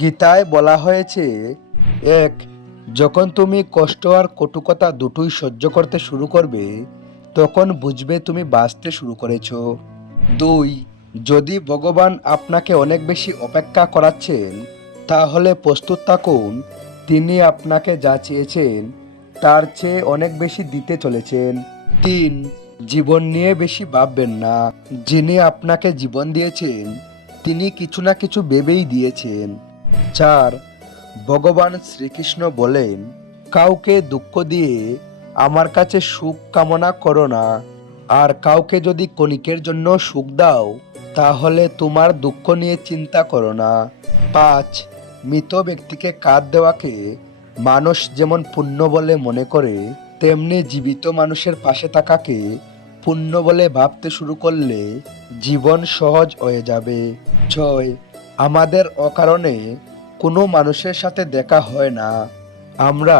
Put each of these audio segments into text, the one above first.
গীতায় বলা হয়েছে, এক, যখন তুমি কষ্ট আর কটুকতা দুটোই সহ্য করতে শুরু করবে, তখন বুঝবে তুমি বাঁচতে শুরু করেছ। দুই, যদি ভগবান আপনাকে অনেক বেশি অপেক্ষা করাচ্ছেন, তাহলে প্রস্তুত থাকুন, তিনি আপনাকে যা চেয়েছেন, তার চেয়ে অনেক বেশি দিতে চলেছেন। তিন, জীবন নিয়ে বেশি ভাববেন না, যিনি আপনাকে জীবন দিয়েছেন, তিনি কিছু না কিছু ভেবেই দিয়েছেন। চার, ভগবান শ্রীকৃষ্ণ বলেন, কাউকে দুঃখ দিয়ে আমার কাছে সুখ কামনা করো না। আর কাউকে যদি কণিকের জন্য সুখ দাও, তাহলে তোমার দুঃখ নিয়ে চিন্তা করো না। পাঁচ, মৃত ব্যক্তিকে কাঁদ দেওয়াকে মানুষ যেমন পুণ্য বলে মনে করে, তেমনি জীবিত মানুষের পাশে থাকাকে পুণ্য বলে ভাবতে শুরু করলে জীবন সহজ হয়ে যাবে। ছয় আমাদের অকারণে কোনো মানুষের সাথে দেখা হয় না। আমরা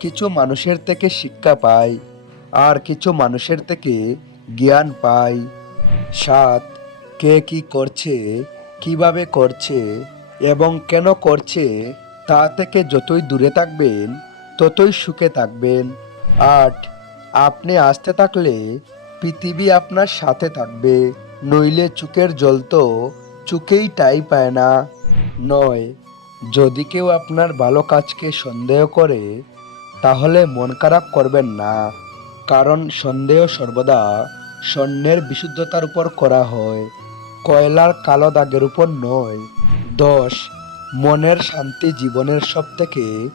কিছু মানুষের থেকে শিক্ষা পাই আর কিছু মানুষের থেকে জ্ঞান পাই। সাত, কে কি করছে, কীভাবে করছে এবং কেন করছে তা থেকে যতই দূরে থাকবেন, ততই সুখে থাকবেন। আট, আপনি আসতে থাকলে পৃথিবী আপনার সাথে থাকবে, নইলে চুকের জল তো চুকেই টাই পায় না। নয়, যদি কেউ আপনার ভালো কাজকে সন্দেহ করে, তাহলে মন খারাপ করবেন না। কারণ সন্দেহ সর্বদা স্বর্ণের বিশুদ্ধতার উপর করা হয়, কয়লার কালো দাগের উপর নয়। দশ, মনের শান্তি জীবনের সব থেকে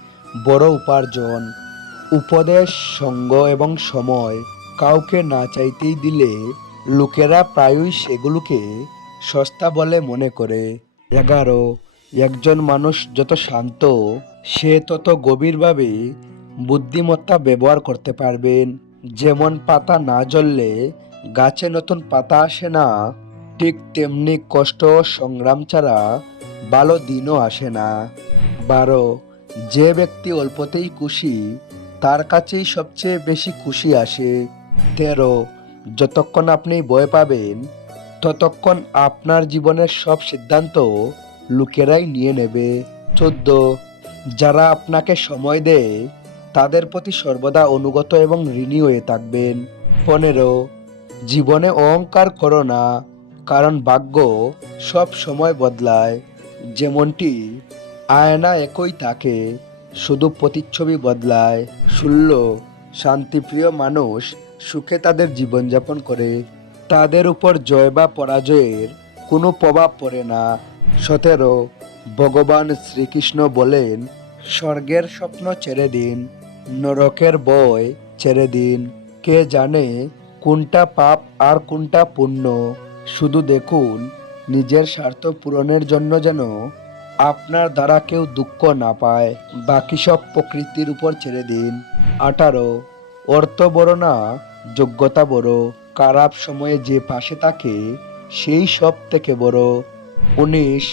বড় উপার্জন। উপদেশ, সঙ্গ এবং সময় কাউকে না চাইতেই দিলে লোকেরা প্রায়ই সেগুলোকে সস্তা বলে মনে করে। এগারো, একজন মানুষ যত শান্ত, সে তত গভীরভাবে বুদ্ধিমত্তা ব্যবহার করতে পারবেন। যেমন পাতা না জ্বললে গাছে নতুন পাতা আসে না, ঠিক তেমনি কষ্ট সংগ্রাম ছাড়া ভালো দিনও আসে না। বারো, যে ব্যক্তি অল্পতেই খুশি, তার কাছেই সবচেয়ে বেশি খুশি আসে। তেরো, যতক্ষণ আপনি ভয় পাবেন ততক্ষণ আপনার জীবনের সব সিদ্ধান্ত লোকেরাই নিয়ে নেবে। চোদ্দ, যারা আপনাকে সময় দেয়, তাদের প্রতি সর্বদা অনুগত এবং ঋণী হয়ে থাকবেন। পনেরো, জীবনে অহংকার করো না, কারণ ভাগ্য সব সময় বদলায়। যেমনটি আয়না একই থাকে, শুধু প্রতিচ্ছবি বদলায়। ষোলো, শান্তিপ্রিয় মানুষ সুখে তাদের জীবনযাপন করে। তাদের উপর জয় বা পরাজয়ের কোনো প্রভাব পড়ে না। সতেরো, ভগবান শ্রীকৃষ্ণ বলেন, স্বর্গের স্বপ্ন ছেড়ে দিন, নরকের বয় ছেড়ে দিন। কে জানে কোনটা পাপ আর কোনটা পুণ্য। শুধু দেখুন, নিজের স্বার্থ পূরণের জন্য যেন আপনার দ্বারা কেউ দুঃখ না পায়। বাকি সব প্রকৃতির উপর ছেড়ে দিন। আঠারো, অর্থ বড় না, যোগ্যতা বড়। খারাপ সময়ে যে পাশে থাকে, সেই সব থেকে বড়। উনিশ,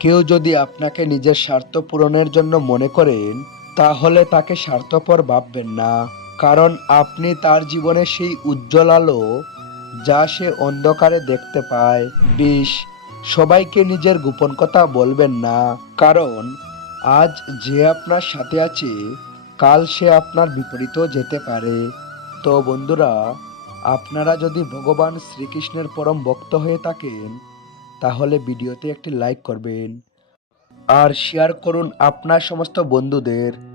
কেউ যদি আপনাকে নিজের স্বার্থ পূরণের জন্য মনে করেন, তাহলে তাকে স্বার্থপর ভাববেন না। কারণ আপনি তার জীবনে সেই উজ্জ্বল আলো, যা সে অন্ধকারে দেখতে পায়। বিশ, সবাইকে নিজের গোপন কথা বলবেন না। কারণ, আজ যে আপনার সাথে আছে, কাল সে আপনার বিপরীতও যেতে পারে। তো বন্ধুরা আপনারা যদি ভগবান শ্রীকৃষ্ণের পরম ভক্ত হয়ে থাকেন, তাহলে ভিডিওতে একটি লাইক করবেন। আর শেয়ার করুন আপনার সমস্ত বন্ধুদের।